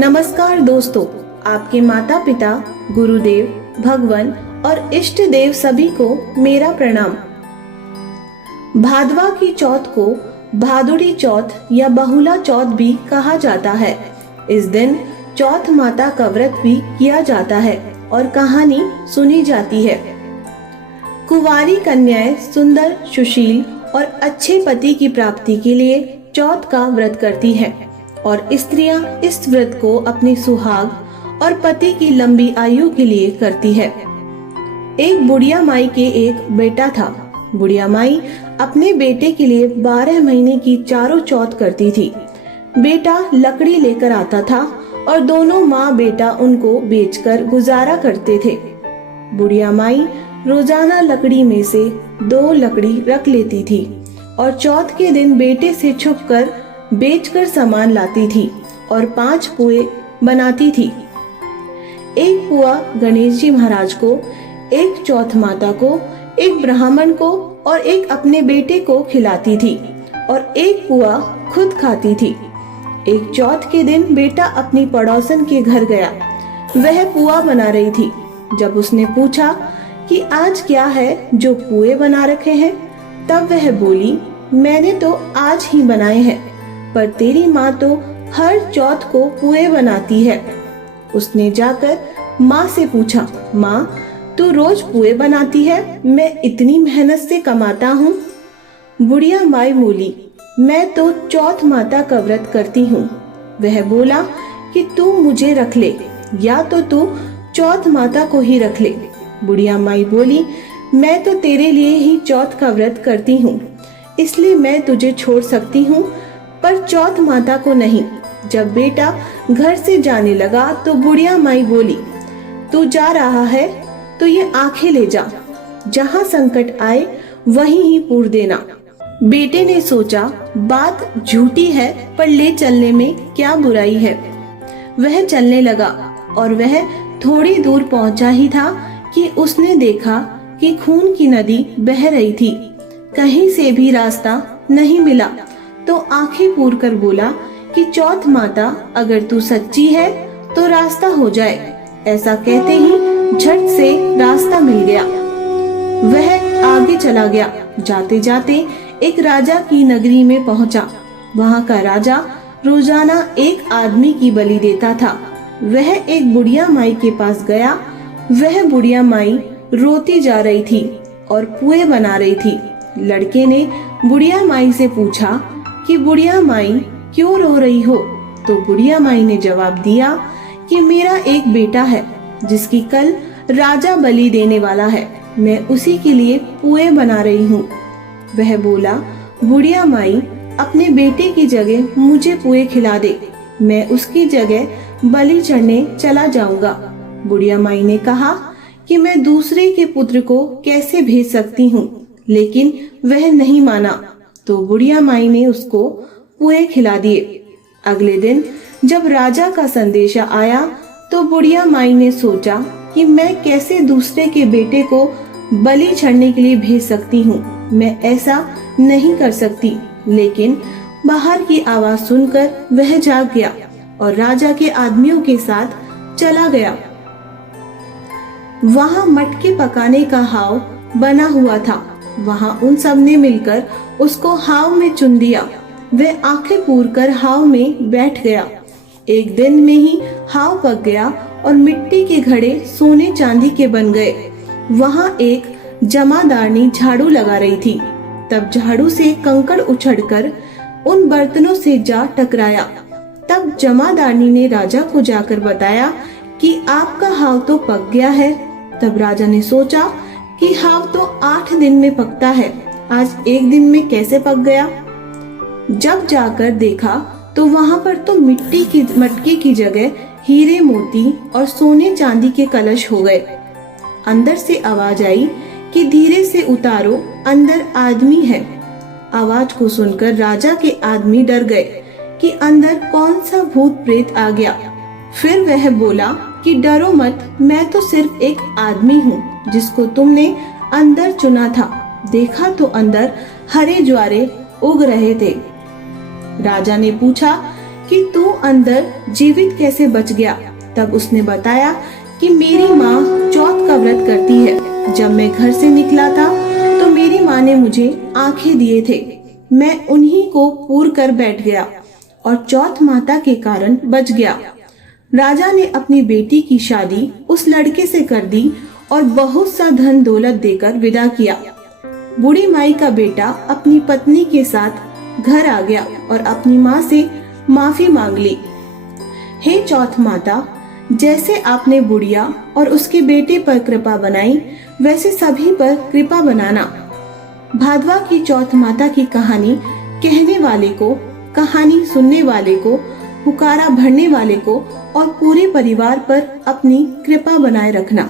नमस्कार दोस्तों, आपके माता पिता, गुरुदेव, भगवान और इष्ट देव सभी को मेरा प्रणाम। भादवा की चौथ को भादुड़ी चौथ या बहुला चौथ भी कहा जाता है। इस दिन चौथ माता का व्रत भी किया जाता है और कहानी सुनी जाती है। कुंवारी कन्याएं सुंदर, सुशील और अच्छे पति की प्राप्ति के लिए चौथ का व्रत करती हैं और स्त्रियां इस व्रत को अपनी सुहाग और पति की लंबी आयु के लिए करती है। एक बुढ़िया माई के एक बेटा था। बुढ़िया माई अपने बेटे के लिए 12 महीने की चारों चौथ करती थी। बेटा लकड़ी लेकर आता था और दोनों माँ बेटा उनको बेचकर गुजारा करते थे। बुढ़िया माई रोजाना लकड़ी में से 2 लकड़ी रख लेती थी और चौथ के दिन बेटे से छुपकर बेचकर सामान लाती थी और 5 पुए बनाती थी। एक पुआ गणेश जी महाराज को, एक चौथ माता को, एक ब्राह्मण को और एक अपने बेटे को खिलाती थी और एक पुआ खुद खाती थी। एक चौथ के दिन बेटा अपनी पड़ोसन के घर गया। वह पुआ बना रही थी। जब उसने पूछा कि आज क्या है जो पुए बना रखे हैं, तब वह बोली, मैंने तो आज ही बनाए हैं, पर तेरी माँ तो हर चौथ को पुए बनाती है। उसने जाकर माँ से पूछा, माँ तू रोज पुए बनाती है, मैं इतनी मेहनत से कमाता हूँ। बुढ़िया माई बोली, मैं तो चौथ माता का व्रत करती हूँ। वह बोला कि तू मुझे रख ले या तो तू चौथ माता को ही रख ले। बुढ़िया माई बोली, मैं तो तेरे लिए ही चौथ का व्रत करती हूँ, इसलिए मैं तुझे छोड़ सकती हूँ, पर चौथ माता को नहीं। जब बेटा घर से जाने लगा तो बुढ़िया माई बोली, तू जा रहा है तो ये आंखें ले जा, जहाँ संकट आए वहीं ही पूर देना। बेटे ने सोचा बात झूठी है, पर ले चलने में क्या बुराई है। वह चलने लगा और वह थोड़ी दूर पहुंचा ही था कि उसने देखा कि खून की नदी बह रही थी। कहीं से भी रास्ता नहीं मिला तो आंखें पूर कर बोला कि चौथ माता अगर तू सच्ची है तो रास्ता हो जाए। ऐसा कहते ही झट से रास्ता मिल गया। वह आगे चला गया। जाते जाते एक राजा की नगरी में पहुंचा। वहां का राजा रोजाना एक आदमी की बलि देता था। वह एक बुढ़िया माई के पास गया। वह बुढ़िया माई रोती जा रही थी और पुए बना रही थी। लड़के ने बुढ़िया माई से पूछा कि बुढ़िया माई क्यों रो रही हो? तो बुढ़िया माई ने जवाब दिया कि मेरा एक बेटा है जिसकी कल राजा बलि देने वाला है, मैं उसी के लिए पुए बना रही हूँ। वह बोला, बुढ़िया माई अपने बेटे की जगह मुझे पुए खिला दे, मैं उसकी जगह बलि चढ़ने चला जाऊंगा। बुढ़िया माई ने कहा कि मैं दूसरे के पुत्र को कैसे भेज सकती हूँ, लेकिन वह नहीं माना। तो बुढ़िया माई ने उसको पुए खिला दिए। अगले दिन जब राजा का संदेशा आया तो बुढ़िया माई ने सोचा कि मैं कैसे दूसरे के बेटे को बलि चढ़ने के लिए भेज सकती हूँ, मैं ऐसा नहीं कर सकती। लेकिन बाहर की आवाज सुनकर वह जाग गया और राजा के आदमियों के साथ चला गया। वहाँ मटके पकाने का हाव बना हुआ था। वहाँ उन सब ने मिलकर उसको हाव में चुन दिया। वह आंखें पूर कर हाव में बैठ गया। एक दिन में ही हाव पक गया और मिट्टी के घड़े सोने चांदी के बन गए। वहाँ एक जमादारनी झाड़ू लगा रही थी। तब झाड़ू से कंकड़ उछड़कर उन बर्तनों से जा टकराया। तब जमादारनी ने राजा को जाकर बताया कि आपका हाव तो पक गया है। तब राजा ने सोचा कि हाव तो 8 दिन में पकता है, आज 1 दिन में कैसे पक गया। जब जाकर देखा तो वहाँ पर तो मिट्टी की मटके की जगह हीरे मोती और सोने चांदी के कलश हो गए। अंदर से आवाज आई कि धीरे से उतारो, अंदर आदमी है। आवाज को सुनकर राजा के आदमी डर गए कि अंदर कौन सा भूत प्रेत आ गया। फिर वह बोला कि डरो मत, मैं तो सिर्फ एक आदमी हूँ जिसको तुमने अंदर चुना था। देखा तो अंदर हरे ज्वारे उग रहे थे। राजा ने पूछा कि तू अंदर जीवित कैसे बच गया। तब उसने बताया कि मेरी माँ चौथ का व्रत करती है। जब मैं घर से निकला था तो मेरी माँ ने मुझे आंखें दिए थे। मैं उन्हीं को पूर कर बैठ गया और चौथ माता के कारण बच गया। राजा ने अपनी बेटी की शादी उस लड़के से कर दी और बहुत सा धन दौलत देकर विदा किया। बूढ़ी माई का बेटा अपनी पत्नी के साथ घर आ गया और अपनी माँ से माफी मांग ली। हे चौथ माता, जैसे आपने बुढ़िया और उसके बेटे पर कृपा बनाई, वैसे सभी पर कृपा बनाना। भादवा की चौथ माता की कहानी कहने वाले को, कहानी सुनने वाले को, पुकारा भरने वाले को और पूरे परिवार पर अपनी कृपा बनाए रखना।